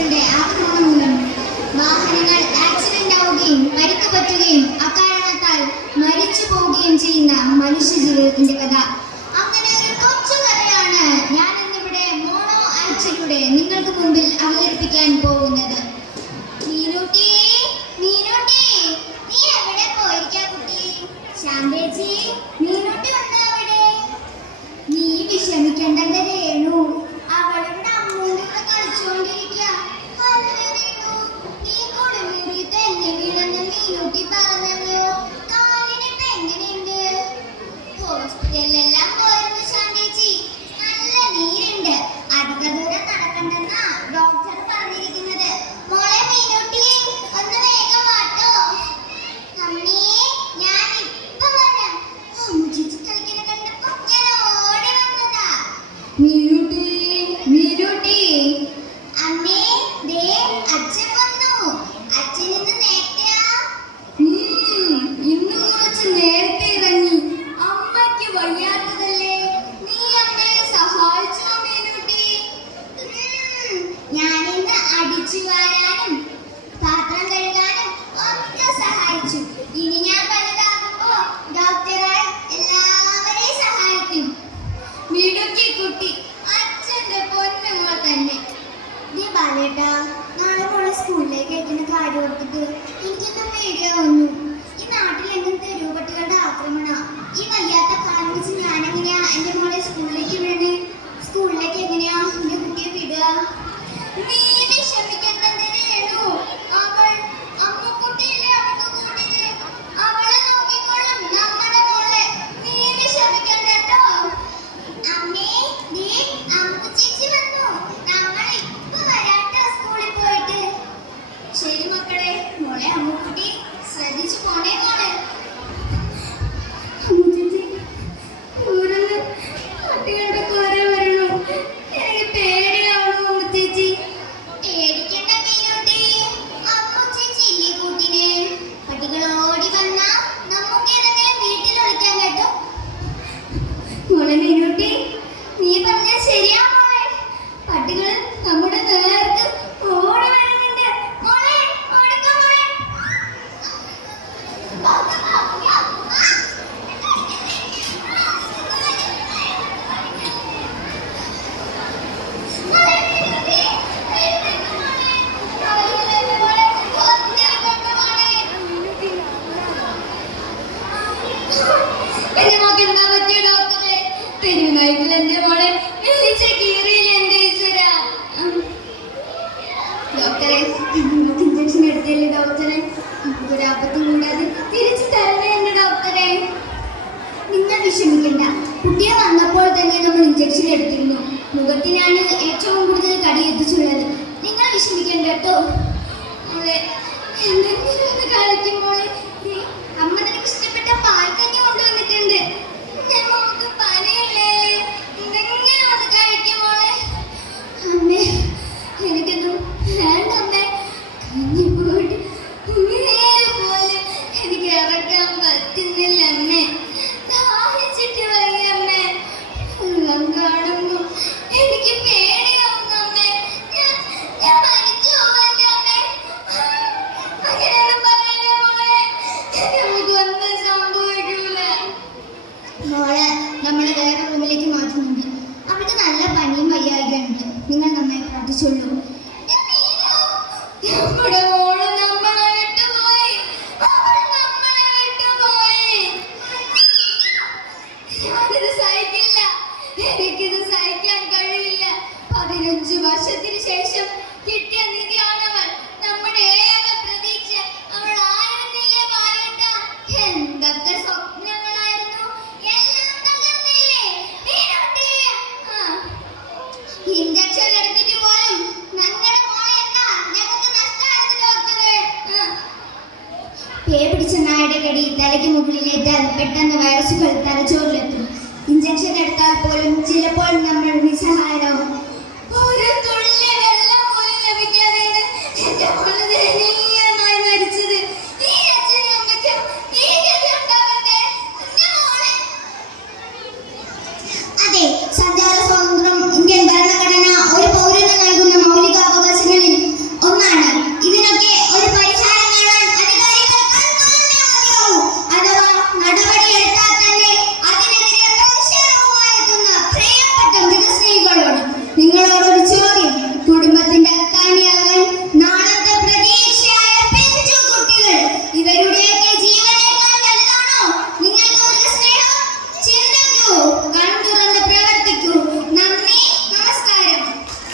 ശത്രുക്കളുടെ ആക്രമണം മൂലം വാഹനങ്ങൾ ആക്സിഡന്റ് ആവുകയും പരിക്ക് പറ്റുകയും അക്കാരണത്താൽ മരിച്ചു പോവുകയും ചെയ്യുന്ന മനുഷ്യ ജീവിതത്തിന്റെ കഥ. അങ്ങനെ ഒരു കൊച്ചു കഥയാണ് ഞാൻ ഇന്നിവിടെ മോണോ ആക്ടിലൂടെ നിങ്ങൾക്ക് മുമ്പിൽ അവതരിപ്പിക്കാൻ പോകുന്നത്. മീനൂട്ടി, മീനൂട്ടി, നീ എവിടെ പോയിരിക്കാ കുട്ടി? ശാന്തേച്ചി, മീനൂട്ടി വന്നോ അവിടെ? നീ വിഷമിക്കേണ്ടത് രേണു, അവളുടെ അമ്മൂന്റെ കൂടെ കളിച്ചുകൊണ്ടിരിക്കുക. നീ കുളിമുറി തന്നെ വീണെന്ന് മീനൂട്ടി പറഞ്ഞല്ലോ. കാലിനിട്ട് എങ്ങനെയുണ്ട്? ഹോസ്പിറ്റലിലെല്ലാം പോയിരുന്നു ശാന്തേച്ചി. നല്ല നീരുണ്ട്. അധിക ദൂരം നടക്കണ്ടെന്നാ ഡോക്ടർ പറഞ്ഞിരിക്കുന്നത്. മോളെ മീനൂട്ടി, ഒന്ന് വേഗം വാട്ടോ. അമ്മേ, ഞാൻ ഇപ്പൊ വരാം. അമ്മൂച്ചി കളിക്കുന്ന കണ്ടപ്പോ ഞാൻ ഓടി വന്നതാ. മീനൂട്ടി, മീനൂട്ടി. അമ്മേ, ദേ അച്ഛൻ വന്നു. അച്ഛൻ ഇന്ന് നേരത്തെയാ? ഇന്ന് കുറച്ച് നേരത്തെ ഇറങ്ങി. അമ്മയ്ക്ക് വയ്യാത്തതല്ലേ? നീ അമ്മയെ സഹായിച്ചോ മീനൂട്ടി? ഞാനിന്ന് അടിച്ചു വാരാനും പാത്രം കഴുകാനും ഒക്കെ സഹായിച്ചു. ഇനി ഞാൻ വലുതാകുമ്പോ ഡോക്ടറായി എല്ലാവരെയും സഹായിക്കും. മീനൂട്ടി കുട്ടി അച്ഛന്റെ പൊന്നുമ്മ തന്നെ. നീ ബാലേട്ടാ, നാളെ മോളെ സ്കൂളിലേക്ക് അയക്കുന്ന കാര്യം ഓർത്തിട്ട് എനിക്കൊന്നും പേടിയാവുന്നു. ഈ നാട്ടിലെങ്ങും തെരുവ് പട്ടികളുടെ ആക്രമണ. ഈ വയ്യാത്ത കാലം വെച്ച് ഞാനെങ്ങനെയാ എന്റെ മോളെ സ്കൂളിലേക്ക് വിടണേ? സ്കൂളിലേക്ക് എങ്ങനെയാ എന്റെ കുട്ടിയെ വിടുക? നീ വിഷമിക്കേണ്ടത് രേണു, അവൾ അമ്മുക്കുട്ടിയില്ലേ അവൾക്ക് കൂട്ടിന്, അവളെ നോക്കിക്കോളും നമ്മുടെ മോളെ. നീ വിഷമിക്കണ്ട കേട്ടോ. അമ്മേ, ദേ അമ്മു ചേച്ചി വന്നു. നമ്മൾ ഇപ്പൊ വരാട്ടോ സ്കൂളിൽ പോയിട്ട്. ശരി മക്കളെ, മോളെ അമ്മുക്കുട്ടി ശ്രദ്ധിച്ചു പോണേ മോളെ. അമ്മു ചേച്ചി, ഊരുന്ന് പട്ടികളുടെ കുര വരണു. എനിക്ക് പേടിയാവണു അമ്മു ചേച്ചി. പേടിക്കണ്ട മീനൂട്ടി, അമ്മു ചേച്ചി ഇല്ലേ കൂട്ടിന്. പട്ടികൾ ഓടി വന്നാ നമുക്ക് ഏതെങ്കിലും വീട്ടിൽ ഒളിക്കാൻ കേട്ടോ. മോളെ മീനൂട്ടി, നീ പറഞ്ഞ ശരിയാ മോളെ. പട്ടികൾ നമ്മുടെ നേർക്ക് ഓടി വരുന്നുണ്ട്. മോളെ ഓടിക്കോ മോളെ. എന്റെ മോക്ക് എന്താ പറ്റിയ ഡോക്ടറെ? പെരുമായിട്ടില്ല എന്റെ മോളെ. വിളിച്ച കീറിയില്ല എന്റെ ഈശ്വര. ഡോക്ടറെ, ഇഞ്ചക്ഷൻ എടുത്തില്ലേ ഡോക്ടറെ? ഒരു അബദ്ധം കൂടാതെ തിരിച്ചു തരണേ എന്റെ ഡോക്ടറെ. നിങ്ങൾ വിഷമിക്കണ്ട. കുട്ടിയെ വന്നപ്പോൾ തന്നെ നമ്മൾ ഇഞ്ചക്ഷൻ എടുത്തിരുന്നു. മുഖത്തിനാണ് ഏറ്റവും കൂടുതൽ കടി എത്തിച്ചുള്ളത്. നിങ്ങൾ വിഷമിക്കണ്ട കേട്ടോ മോളെ. എന്തെങ്കിലും ഒന്ന് കഴിക്കുമ്പോൾ അമ്മ നിനക്ക് ഇഷ്ടപ്പെട്ട പാൽക്കഞ്ഞി കൊണ്ടുവന്നിട്ടുണ്ട്. നമുക്ക് പനിയല്ലേ, എന്തെങ്കിലും ഒന്ന് കഴിക്കുമോളെ. അമ്മേ, എനിക്കൊന്നും വേണ്ട അമ്മേ. കഞ്ഞി പോയിട്ട് ഉമിനീര് പോലും എനിക്ക് ഇറക്കാൻ പറ്റുന്നില്ല അമ്മേ. ദാഹിച്ചിട്ട് വയ്യ അമ്മേ. വെള്ളം കാണുമ്പോ എനിക്ക് പേടിയാവുന്നു അമ്മേ. ഞാൻ മരിച്ചു പോവല്ലേ അമ്മേ. അങ്ങനെയൊന്നും പറയല്ലേ മോളെ. നമുക്ക് ഒന്നും സംഭവിക്കൂല. മോളെ നമ്മൾ വേറെ റൂമിലേക്ക് മാറ്റുന്നുണ്ട്. അവിടെ നല്ല പനിയും വയ്യായികയുണ്ട്. നിങ്ങൾ നന്നായി പ്രാർത്ഥിച്ചോളൂ. നമ്മുടെ മോള് നമ്മളെ വിട്ടുപോയി. അവൾ നമ്മളെ വിട്ടുപോയി. ഞാനിത് സഹിക്കില്ല. എനിക്കിത് സഹിക്കാൻ കഴിയില്ല. 15 വർഷത്തിന് ശേഷം കിട്ടിയ നിധിയാണവൾ. നമ്മുടെ ഏക പ്രതീക്ഷ അവൾ ആയിരുന്നില്ലേ ബാലേട്ട? എന്തൊക്കെ സ്വപ്നങ്ങളായിരുന്നു. എല്ലാം തകർന്നില്ലേ മീനൂട്ടി? ഇഞ്ചക്ഷൻ എടുത്തിട്ട് പോലും ഞങ്ങളുടെ മോളെ എന്താ ഞങ്ങൾക്ക് നഷ്ടമായത് ഡോക്ടറെ. പേ പിടിച്ച നായുടെ കടി തലയ്ക്ക് മുകളിലേറ്റാൽ പെട്ടെന്ന് വൈറസുകൾ തലച്ചോറിലെത്തും. ഇഞ്ചക്ഷൻ എടുത്താൽ പോലും ചിലപ്പോൾ നമ്മൾ നിസ്സഹായരാകും.